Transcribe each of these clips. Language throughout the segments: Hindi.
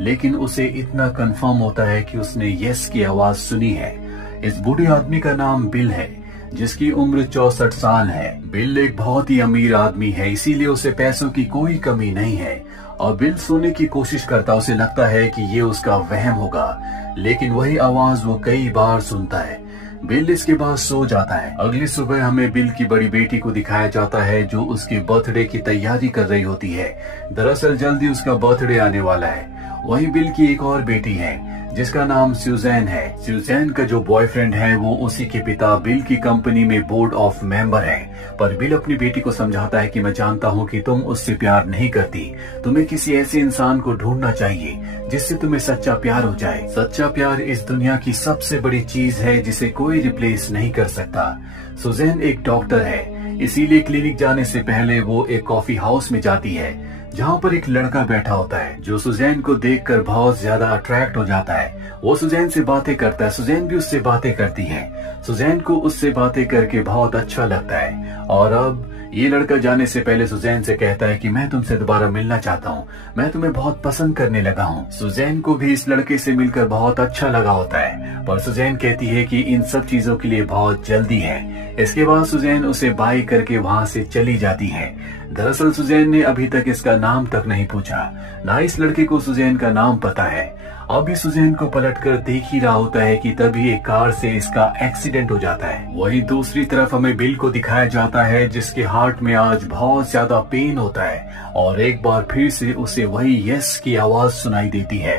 लेकिन उसे इतना कंफर्म होता है कि उसने यस की आवाज सुनी है। इस बूढ़े आदमी का नाम बिल है, जिसकी उम्र 64 साल है। बिल एक बहुत ही अमीर आदमी है, इसीलिए उसे पैसों की कोई कमी नहीं है। और बिल सोने की कोशिश करता, उसे लगता है कि ये उसका वहम होगा, लेकिन वही आवाज वो कई बार सुनता है। बिल इसके बाद सो जाता है। अगली सुबह हमें बिल की बड़ी बेटी को दिखाया जाता है, जो उसके बर्थडे की तैयारी कर रही होती है। दरअसल जल्दी उसका बर्थडे आने वाला है। वहीं बिल की एक और बेटी है, जिसका नाम सुजैन है। सुजैन का जो बॉयफ्रेंड है वो उसी के पिता बिल की कंपनी में बोर्ड ऑफ मेंबर है। पर बिल अपनी बेटी को समझाता है कि मैं जानता हूँ कि तुम उससे प्यार नहीं करती, तुम्हें किसी ऐसे इंसान को ढूंढना चाहिए जिससे तुम्हें सच्चा प्यार हो जाए। सच्चा प्यार इस दुनिया की सबसे बड़ी चीज है, जिसे कोई रिप्लेस नहीं कर सकता। सुजैन एक डॉक्टर है, इसीलिए क्लिनिक जाने से पहले वो एक कॉफी हाउस में जाती है, जहाँ पर एक लड़का बैठा होता है, जो सुजैन को देखकर बहुत ज्यादा अट्रैक्ट हो जाता है। वो सुजैन से बातें करता है, सुजैन भी उससे बातें करती है। सुजैन को उससे बातें करके बहुत अच्छा लगता है। और अब ये लड़का जाने से पहले सुजैन से कहता है कि मैं तुमसे दोबारा मिलना चाहता हूँ, मैं तुम्हें बहुत पसंद करने लगा हूँ। सुजैन को भी इस लड़के से मिलकर बहुत अच्छा लगा होता है, पर सुजैन कहती है कि इन सब चीजों के लिए बहुत जल्दी है। इसके बाद सुजैन उसे बाय करके वहाँ से चली जाती है। दरअसल सुजैन ने अभी तक इसका नाम तक नहीं पूछा, ना इस लड़के को सुजैन का नाम पता है। अभी सुजैन को पलटकर देख ही रहा होता है कि तभी एक कार से इसका एक्सीडेंट हो जाता है। वहीं दूसरी तरफ हमें बिल को दिखाया जाता है, जिसके हार्ट में आज बहुत ज्यादा पेन होता है और एक बार फिर से उसे वही यस की आवाज सुनाई देती है।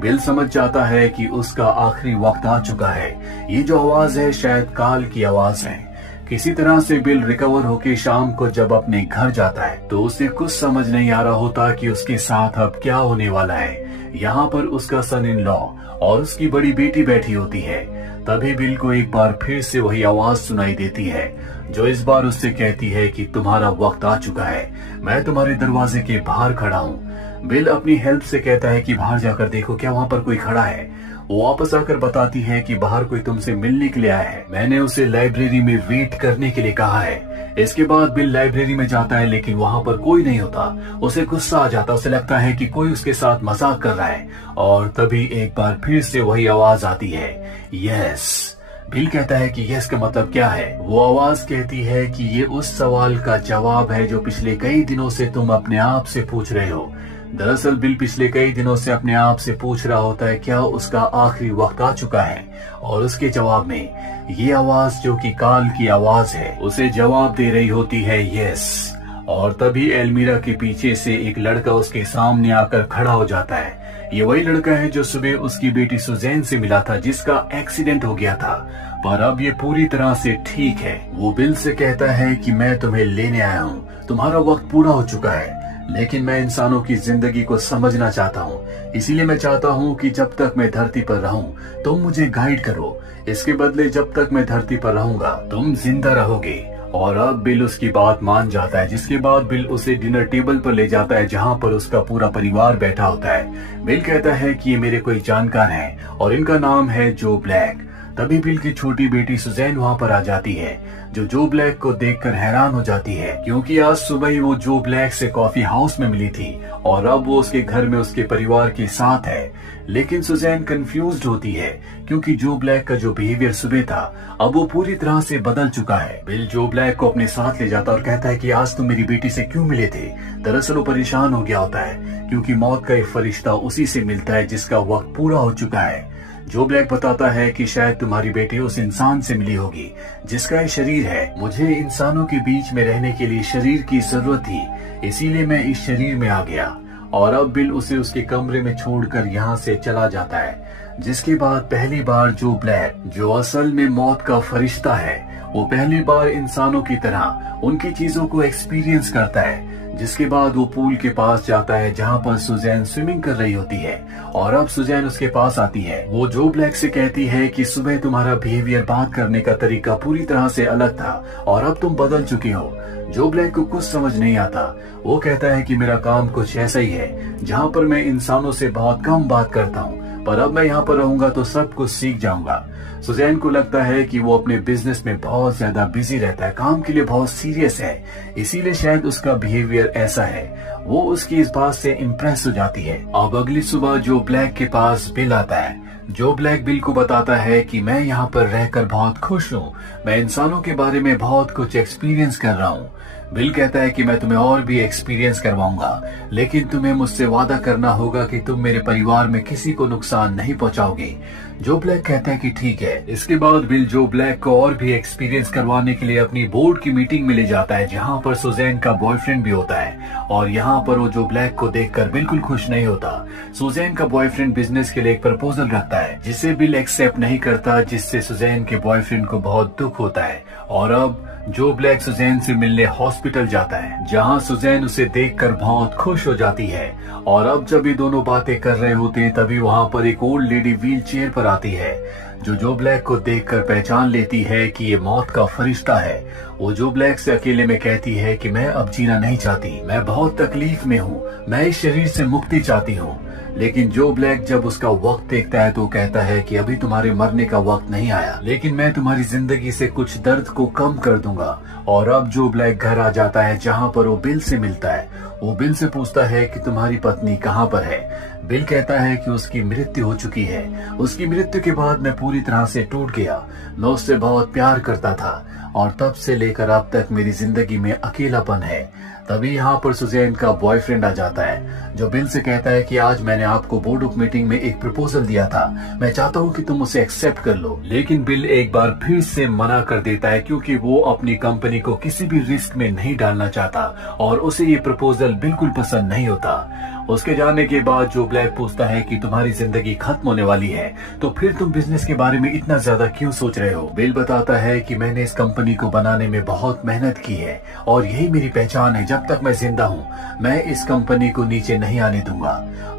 बिल समझ जाता है कि उसका आखिरी वक्त आ चुका है। ये जो आवाज है शायद काल की आवाज है। किसी तरह से बिल रिकवर होके शाम को जब अपने घर जाता है तो उसे कुछ समझ नहीं आ रहा होता कि उसके साथ अब क्या होने वाला है। यहाँ पर उसका सन इन लॉ और उसकी बड़ी बेटी बैठी होती है। तभी बिल को एक बार फिर से वही आवाज सुनाई देती है, जो इस बार उससे कहती है कि तुम्हारा वक्त आ चुका है, मैं तुम्हारे दरवाजे के बाहर खड़ा हूँ। बिल अपनी हेल्प से कहता है कि बाहर जाकर देखो क्या वहाँ पर कोई खड़ा है। वो वापस आकर बताती है कि बाहर कोई तुमसे मिलने के लिए आया है, मैंने उसे लाइब्रेरी में वेट करने के लिए कहा है। इसके बाद बिल लाइब्रेरी में जाता है, लेकिन वहाँ पर कोई नहीं होता। उसे गुस्सा आ जाता, उसे लगता है कि कोई उसके साथ मजाक कर रहा है। और तभी एक बार फिर से वही आवाज आती है, यस। बिल कहता है कि यस का मतलब क्या है। वो आवाज कहती है कि ये उस सवाल का जवाब है जो पिछले कई दिनों से तुम अपने आप से पूछ रहे हो। दरअसल बिल पिछले कई दिनों से अपने आप से पूछ रहा होता है क्या उसका आखिरी वक्त आ चुका है, और उसके जवाब में ये आवाज जो कि काल की आवाज है उसे जवाब दे रही होती है यस। और तभी एल्मीरा के पीछे से एक लड़का उसके सामने आकर खड़ा हो जाता है। ये वही लड़का है जो सुबह उसकी बेटी सुजैन से मिला था, जिसका एक्सीडेंट हो गया था, पर अब ये पूरी तरह से ठीक है। वो बिल से कहता है कि मैं तुम्हें लेने आया हूँ, तुम्हारा वक्त पूरा हो चुका है, लेकिन मैं इंसानों की जिंदगी को समझना चाहता हूँ, इसीलिए मैं चाहता हूँ कि जब तक मैं धरती पर रहूँ तुम मुझे गाइड करो। इसके बदले जब तक मैं धरती पर रहूंगा तुम जिंदा रहोगे। और अब बिल उसकी बात मान जाता है, जिसके बाद बिल उसे डिनर टेबल पर ले जाता है, जहाँ पर उसका पूरा परिवार बैठा होता है। बिल कहता है कि ये मेरे कोई जानकार हैं और इनका नाम है जो ब्लैक। तभी बिल की छोटी बेटी सुजैन वहाँ पर आ जाती है, जो ब्लैक को देखकर हैरान हो जाती है, क्योंकि आज सुबह ही वो जो ब्लैक से कॉफी हाउस में मिली थी और अब वो उसके घर में उसके परिवार के साथ है। लेकिन सुजैन कंफ्यूज्ड होती है, क्योंकि जो ब्लैक का जो बिहेवियर सुबह था अब वो पूरी तरह से बदल चुका है। बिल जो ब्लैक को अपने साथ ले जाता और कहता है कि आज तुम मेरी बेटी से क्यों मिले थे। दरअसल वो परेशान हो गया होता है, क्योंकि मौत का एक फरिश्ता उसी से मिलता है जिसका वक्त पूरा हो चुका है। जो ब्लैक बताता है कि शायद तुम्हारी बेटी उस इंसान से मिली होगी जिसका ये शरीर है। मुझे इंसानों के बीच में रहने के लिए शरीर की जरूरत थी, इसीलिए मैं इस शरीर में आ गया। और अब बिल उसे उसके कमरे में छोड़कर यहाँ से चला जाता है, जिसके बाद पहली बार जो ब्लैक, जो असल में मौत का फरिश्ता है, वो पहली बार इंसानों की तरह उनकी चीजों को एक्सपीरियंस करता है। जिसके बाद वो पूल के पास जाता है जहाँ पर सुजैन स्विमिंग कर रही होती है, और अब सुजैन उसके पास आती है। वो जो ब्लैक से कहती है कि सुबह तुम्हारा बिहेवियर, बात करने का तरीका पूरी तरह से अलग था और अब तुम बदल चुके हो। जो ब्लैक को कुछ समझ नहीं आता। वो कहता है कि मेरा काम कुछ ऐसा ही है जहाँ पर मैं इंसानों से बहुत कम बात करता हूँ, पर अब मैं यहाँ पर रहूंगा तो सब कुछ सीख जाऊंगा। सुजैन को लगता है कि वो अपने बिजनेस में बहुत ज्यादा बिजी रहता है, काम के लिए बहुत सीरियस है, इसीलिए शायद उसका बिहेवियर ऐसा है। वो उसकी इस बात से इम्प्रेस हो जाती है। अब अगली सुबह जो ब्लैक के पास बिल आता है। जो ब्लैक बिल को बताता है कि मैं यहाँ पर रहकर बहुत खुश हूँ, मैं इंसानों के बारे में बहुत कुछ एक्सपीरियंस कर रहा हूँ। बिल कहता है कि मैं तुम्हें और भी एक्सपीरियंस करवाऊंगा, लेकिन तुम्हें मुझसे वादा करना होगा कि तुम मेरे परिवार में किसी को नुकसान नहीं पहुंचाओगे। जो ब्लैक कहता है कि ठीक है। इसके बाद बिल जो ब्लैक को और भी एक्सपीरियंस करवाने के लिए अपनी बोर्ड की मीटिंग में ले जाता है, जहाँ पर सुजैन का बॉयफ्रेंड भी होता है। और यहाँ पर वो जो ब्लैक को देखकर बिल्कुल खुश नहीं होता। सुजैन का बॉयफ्रेंड बिजनेस के लिए एक प्रपोजल रखता है, जिसे बिल एक्सेप्ट नहीं करता, जिससे सुजैन के बॉयफ्रेंड को बहुत दुख होता है। और अब जो ब्लैक सुजैन से मिलने हॉस्पिटल जाता है, जहां सुजैन उसे देखकर बहुत खुश हो जाती है। और अब जब ये दोनों बातें कर रहे होते हैं, तभी वहां पर एक ओल्ड लेडी व्हील चेयर पर आती है, जो ब्लैक को देखकर पहचान लेती है कि ये मौत का फरिश्ता है। वो जो ब्लैक से अकेले में कहती है कि मैं अब जीना नहीं चाहती, मैं बहुत तकलीफ में हूँ, मैं इस शरीर से मुक्ति चाहती हूँ। लेकिन जो ब्लैक जब उसका वक्त देखता है तो कहता है कि अभी तुम्हारे मरने का वक्त नहीं आया, लेकिन मैं तुम्हारी जिंदगी से कुछ दर्द को कम कर दूंगा। और अब जो ब्लैक घर आ जाता है, जहाँ पर वो बिल से मिलता है। वो बिल से पूछता है कि तुम्हारी पत्नी कहाँ पर है। बिल कहता है कि उसकी मृत्यु हो चुकी है। उसकी मृत्यु के बाद मैं पूरी तरह से टूट गया, मैं उससे बहुत प्यार करता था और तब से लेकर अब तक मेरी जिंदगी में अकेलापन है। तभी यहाँ पर सुजैन का बॉयफ्रेंड आ जाता है, जो बिल से कहता है कि आज मैंने आपको बोर्ड ऑफ मीटिंग में एक प्रपोजल दिया था, मैं चाहता हूँ कि तुम उसे एक्सेप्ट कर लो। लेकिन बिल एक बार फिर से मना कर देता है, क्योंकि वो अपनी कंपनी को किसी भी रिस्क में नहीं डालना चाहता और उसे ये प्रपोजल बिल्कुल पसंद नहीं होता। उसके जाने के बाद जो ब्लैक पूछता है कि तुम्हारी जिंदगी खत्म होने वाली है, तो फिर तुम बिजनेस के बारे में इतना ज्यादा क्यों सोच रहे हो। बिल बताता है कि मैंने इस कंपनी को बनाने में बहुत मेहनत की है और यही मेरी पहचान है। जब तक मैं जिंदा हूँ, मैं इस कंपनी को नीचे नहीं आने दूंगा।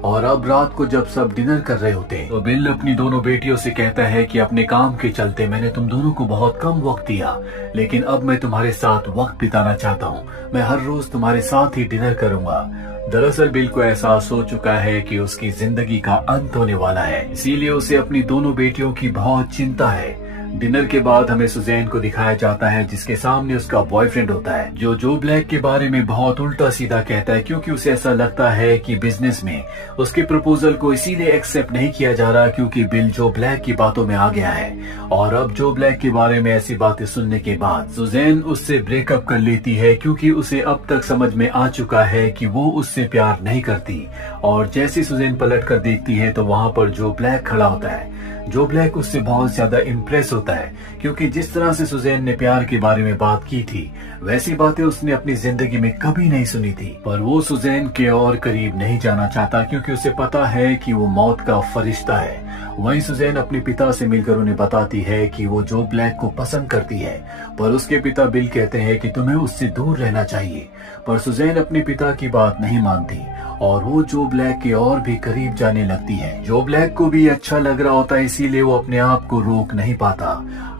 और अब रात को जब सब डिनर कर रहे होते हैं, तो बिल अपनी दोनों बेटियों से कहता है कि अपने काम के चलते मैंने तुम दोनों को बहुत कम वक्त दिया, लेकिन अब मैं तुम्हारे साथ वक्त बिताना चाहता हूँ। मैं हर रोज तुम्हारे साथ ही डिनर करूंगा। दरअसल बिल को एहसास हो चुका है कि उसकी जिंदगी का अंत होने वाला है, इसीलिए उसे अपनी दोनों बेटियों की बहुत चिंता है। डिनर के बाद हमें सुजैन को दिखाया जाता है, जिसके सामने उसका बॉयफ्रेंड होता है, जो ब्लैक के बारे में बहुत उल्टा सीधा कहता है, क्योंकि उसे ऐसा लगता है कि बिजनेस में उसके प्रपोजल को इसीलिए एक्सेप्ट नहीं किया जा रहा क्योंकि बिल जो ब्लैक की बातों में आ गया है। और अब जो ब्लैक के बारे में ऐसी बातें सुनने के बाद सुजैन उससे ब्रेकअप कर लेती है, क्योंकि उसे अब तक समझ में आ चुका है कि वो उससे प्यार नहीं करती। और जैसे सुजैन पलट कर देखती है तो वहाँ पर जो ब्लैक खड़ा होता है। जो ब्लैक उससे बहुत ज्यादा इम्प्रेस होता है, क्योंकि जिस तरह से सुजैन ने प्यार के बारे में बात की थी, वैसी बातें उसने अपनी जिंदगी में कभी नहीं सुनी थी। पर वो सुजैन के और करीब नहीं जाना चाहता, क्योंकि उसे पता है कि वो मौत का फरिश्ता है। वहीं सुजैन अपने पिता से मिलकर उन्हें बताती है कि वो जो ब्लैक को पसंद करती है, पर उसके पिता बिल कहते हैं कि तुम्हें उससे दूर रहना चाहिए। पर सुजैन अपने पिता की बात नहीं मानती और वो जो ब्लैक के और भी करीब जाने लगती है। जो ब्लैक को भी अच्छा लग रहा होता है, इसीलिए वो अपने आप को रोक नहीं पाता।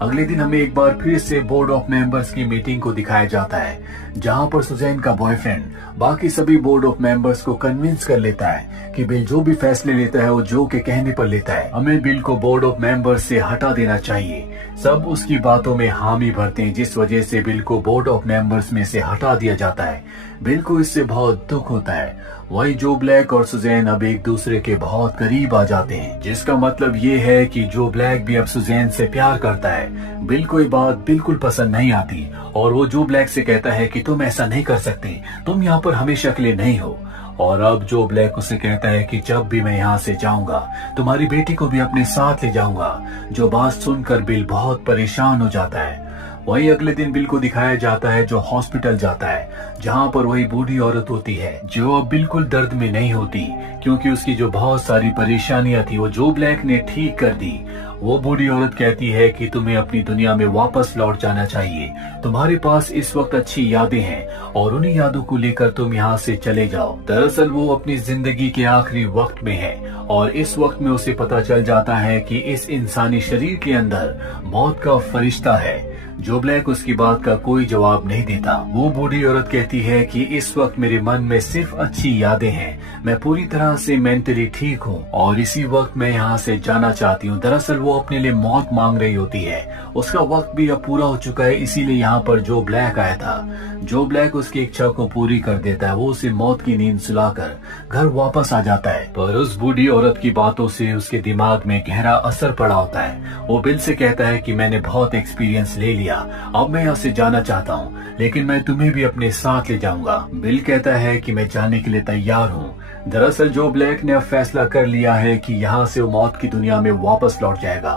अगले दिन हमें एक बार फिर से बोर्ड ऑफ मेंबर्स की मीटिंग को दिखाया जाता है, जहां पर सुजैन का बॉयफ्रेंड बाकी सभी बोर्ड ऑफ मेंबर्स को कन्विंस कर लेता है कि बिल जो भी फैसले लेता है वो जो के कहने पर लेता है। हमें बिल को बोर्ड ऑफ मेंबर्स से हटा देना चाहिए। सब उसकी बातों में हामी भरते हैं, जिस वजह से बिल को बोर्ड ऑफ मेंबर्स में से हटा दिया जाता है। बिल को इससे बहुत दुख होता है। वही जो ब्लैक और सुजैन अब एक दूसरे के बहुत करीब आ जाते हैं, जिसका मतलब ये है कि जो ब्लैक भी अब सुजैन से प्यार करता है। बिल को ये बात बिल्कुल पसंद नहीं आती और वो जो ब्लैक से कहता है कि तुम ऐसा नहीं कर सकते, तुम यहाँ पर हमेशा के लिए नहीं हो। और अब जो ब्लैक उसे कहता है कि जब भी मैं यहाँ से जाऊंगा, तुम्हारी बेटी को भी अपने साथ ले जाऊंगा। जो बात सुनकर बिल बहुत परेशान हो जाता है। वहीं अगले दिन बिल को दिखाया जाता है जो हॉस्पिटल जाता है, जहाँ पर वही बूढ़ी औरत होती है, जो अब बिल्कुल दर्द में नहीं होती, क्योंकि उसकी जो बहुत सारी परेशानियां थी वो जो ब्लैक ने ठीक कर दी। वो बूढ़ी औरत कहती है कि तुम्हें अपनी दुनिया में वापस लौट जाना चाहिए। तुम्हारे पास इस वक्त अच्छी यादें हैं और उन्हीं यादों को लेकर तुम यहाँ से चले जाओ। दरअसल वो अपनी जिंदगी के आखिरी वक्त में है और इस वक्त में उसे पता चल जाता है कि इस इंसानी शरीर के अंदर मौत का फरिश्ता है, जो ब्लैक उसकी बात का कोई जवाब नहीं देता। वो बूढ़ी औरत कहती है कि इस वक्त मेरे मन में सिर्फ अच्छी यादें हैं, मैं पूरी तरह से मेंटली ठीक हूँ और इसी वक्त मैं यहाँ से जाना चाहती हूँ। दरअसल वो अपने लिए मौत मांग रही होती है, उसका वक्त भी अब पूरा हो चुका है, इसीलिए यहाँ पर जो ब्लैक आया था। जो ब्लैक उसकी इच्छा को पूरी कर देता है, वो उसे मौत की नींद सुलाकर घर वापस आ जाता है। पर उस बूढ़ी औरत की बातों से उसके दिमाग में गहरा असर पड़ा होता है। वो बिल से कहता है कि मैंने बहुत एक्सपीरियंस ले लिया, अब मैं यहाँ से जाना चाहता हूँ, लेकिन मैं तुम्हें भी अपने साथ ले जाऊंगा। बिल कहता है कि मैं जाने के लिए तैयार हूँ। दरअसल जो ब्लैक ने अब फैसला कर लिया है कि यहाँ से वो मौत की दुनिया में वापस लौट जाएगा।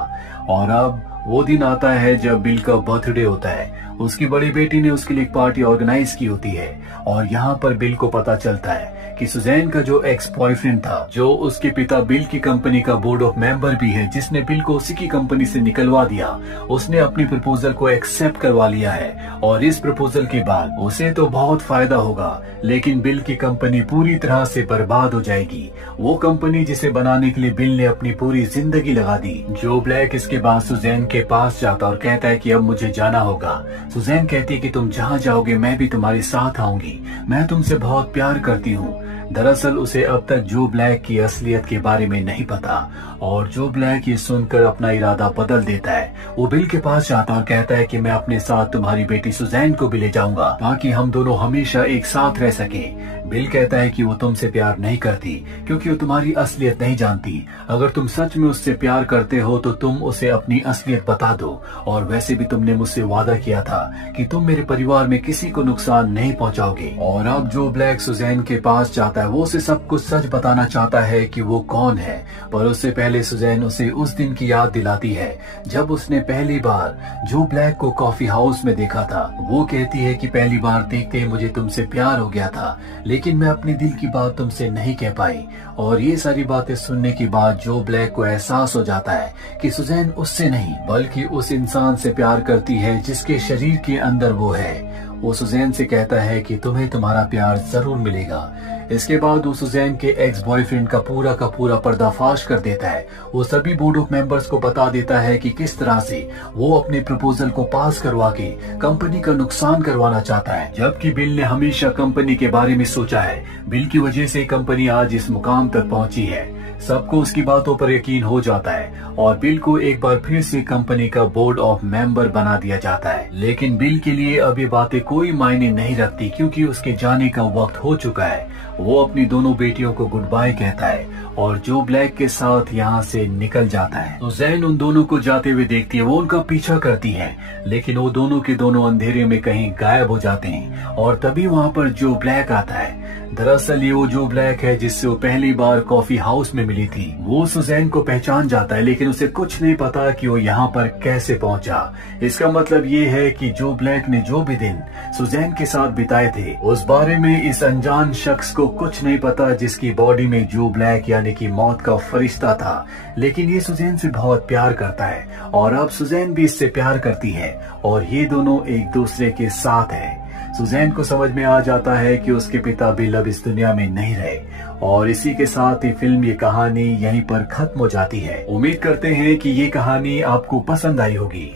और अब वो दिन आता है जब बिल का बर्थडे होता है। उसकी बड़ी बेटी ने उसके लिए एक पार्टी ऑर्गेनाइज की होती है और यहाँ पर बिल को पता चलता है कि सुजैन का जो एक्स बॉयफ्रेंड था, जो उसके पिता बिल की कंपनी का बोर्ड ऑफ मेंबर भी है, जिसने बिल को उसी की कंपनी से निकलवा दिया, उसने अपनी प्रपोजल को एक्सेप्ट करवा लिया है। और इस प्रपोजल के बाद उसे तो बहुत फायदा होगा, लेकिन बिल की कंपनी पूरी तरह से बर्बाद हो जाएगी। वो कंपनी जिसे बनाने के लिए बिल ने अपनी पूरी जिंदगी लगा दी। जो ब्लैक इसके बाद सुजैन के पास जाता और कहता है कि अब मुझे जाना होगा। सुजैन कहती है कि तुम जहाँ जाओगे मैं भी तुम्हारे साथ आऊंगी, मैं तुमसे बहुत प्यार करती हूँ। दरअसल उसे अब तक जो ब्लैक की असलियत के बारे में नहीं पता और जो ब्लैक ये सुनकर अपना इरादा बदल देता है। वो बिल के पास जाता और कहता है कि मैं अपने साथ तुम्हारी बेटी सुजैन को भी ले जाऊंगा ताकि हम दोनों हमेशा एक साथ रह सकें। बिल कहता है कि वो तुमसे प्यार नहीं करती क्योंकि वो तुम्हारी असलियत नहीं जानती। अगर तुम सच में उससे प्यार करते हो तो तुम उसे अपनी असलियत बता दो, और वैसे भी तुमने मुझसे वादा किया था कि तुम मेरे परिवार में किसी को नुकसान नहीं पहुंचाओगे। और अब जो ब्लैक सुजैन के पास जाता है, वो उसे सब कुछ सच बताना चाहता है कि वो कौन है। पर उससे पहले सुजैन उसे उस दिन की याद दिलाती है जब उसने पहली बार जो ब्लैक को कॉफी हाउस में देखा था। वो कहती है कि पहली बार देखते ही मुझे तुमसे प्यार हो गया था, लेकिन मैं अपने दिल की बात तुमसे नहीं कह पाई। और ये सारी बातें सुनने के बाद जो ब्लैक को एहसास हो जाता है कि सुजैन उससे नहीं बल्कि उस इंसान से प्यार करती है जिसके शरीर के अंदर वो है। वो सुजैन से कहता है कि तुम्हें तुम्हारा प्यार जरूर मिलेगा। इसके बाद वो सुजैन के एक्स बॉयफ्रेंड का पूरा पर्दाफाश कर देता है। वो सभी बोर्ड ऑफ मेंबर्स को बता देता है कि किस तरह से वो अपने प्रपोजल को पास करवा के कंपनी का नुकसान करवाना चाहता है, जबकि बिल ने हमेशा कंपनी के बारे में सोचा है। बिल की वजह से कंपनी आज इस मुकाम तक पहुंची है। सबको उसकी बातों पर यकीन हो जाता है और बिल को एक बार फिर से कंपनी का बोर्ड ऑफ मेंबर बना दिया जाता है। लेकिन बिल के लिए अब ये बातें कोई मायने नहीं रखती क्योंकि उसके जाने का वक्त हो चुका है। वो अपनी दोनों बेटियों को गुड बाय कहता है और जो ब्लैक के साथ यहाँ से निकल जाता है। तो जैन उन दोनों को जाते हुए देखती है, वो उनका पीछा करती है, लेकिन वो दोनों के दोनों अंधेरे में कहीं गायब हो जाते हैं। और तभी वहाँ पर जो ब्लैक आता है। दरअसल ये वो जो ब्लैक है जिससे वो पहली बार कॉफी हाउस में मिली थी। वो सुजैन को पहचान जाता है, लेकिन उसे कुछ नहीं पता कि वो यहाँ पर कैसे पहुँचा। इसका मतलब ये है कि जो ब्लैक ने जो भी दिन सुजैन के साथ बिताए थे, उस बारे में इस अनजान शख्स को कुछ नहीं पता, जिसकी बॉडी में जो ब्लैक यानी कि मौत का फरिश्ता था। लेकिन ये सुजैन से बहुत प्यार करता है और अब सुजैन भी इससे प्यार करती है और ये दोनों एक दूसरे के साथ है। सुजैन को समझ में आ जाता है कि उसके पिता बिल अब इस दुनिया में नहीं रहे और इसी के साथ ही फिल्म ये कहानी यहीं पर खत्म हो जाती है। उम्मीद करते हैं कि ये कहानी आपको पसंद आई होगी।